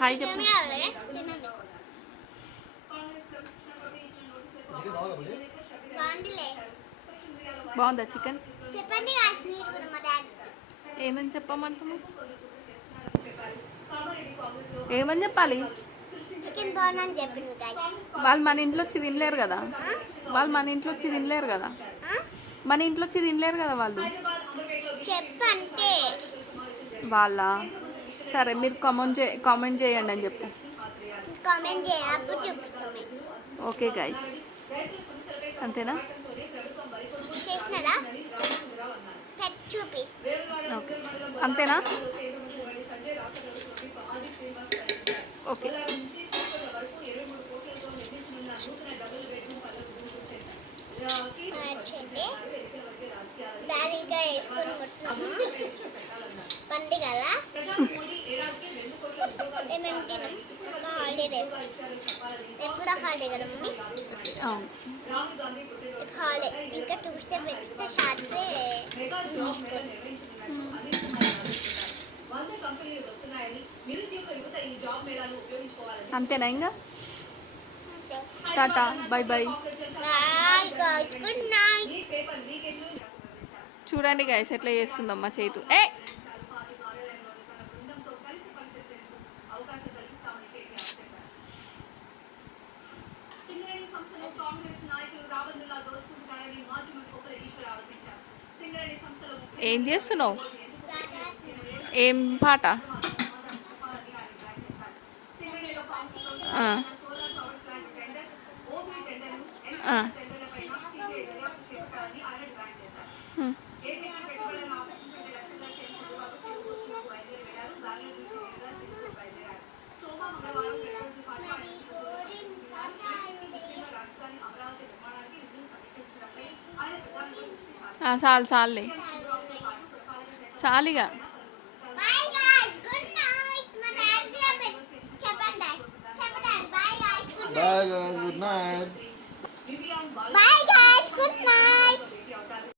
Hi చెప్పు. బాగుందా chicken? చెప్పండి. ఏమని చెప్పమంటున్నావు? ఏమని చెప్పాలి? చికెన్ బాగుందని చెప్పింది గాయ్స్. వాళ్ళు మన ఇంట్లో వచ్చి తినలేరు కదా. వాళ్ళు మన ఇంట్లో వచ్చి తినలేరు కదా. మన ఇంట్లో వచ్చి తినలేరు కదా వాళ్ళు. చెప్పంటే వాళ్ళ సరే మీరు కామెంట్ చేయండి అని చెప్పు. కామెంట్ చేయప్పుడు చూపిస్తాం. ఓకే గైస్, అంతేనా? చేసినారా? చూపి. ఓకే, అంతేనా? ఓకే. దానిగా వేసుకొని పండుగ ఏమేమి తిన్నాం. ఒక హాలిడే ఎప్పుడు హాలిడే కదా మమ్మీ? హాలిడే ఇంకా ట్యూస్డే పెడితే సాటర్డే అంతేనా? ఇంకా Tata, by by. Good night. చూడండి గైస్ ఎట్లా చేస్తుందమ్మా చేతు. ఏ ఏం చేస్తున్నావు? ఏం పాట? చాలు చాలులే, చాలిగా. Bye guys, good night. Bye guys, good night.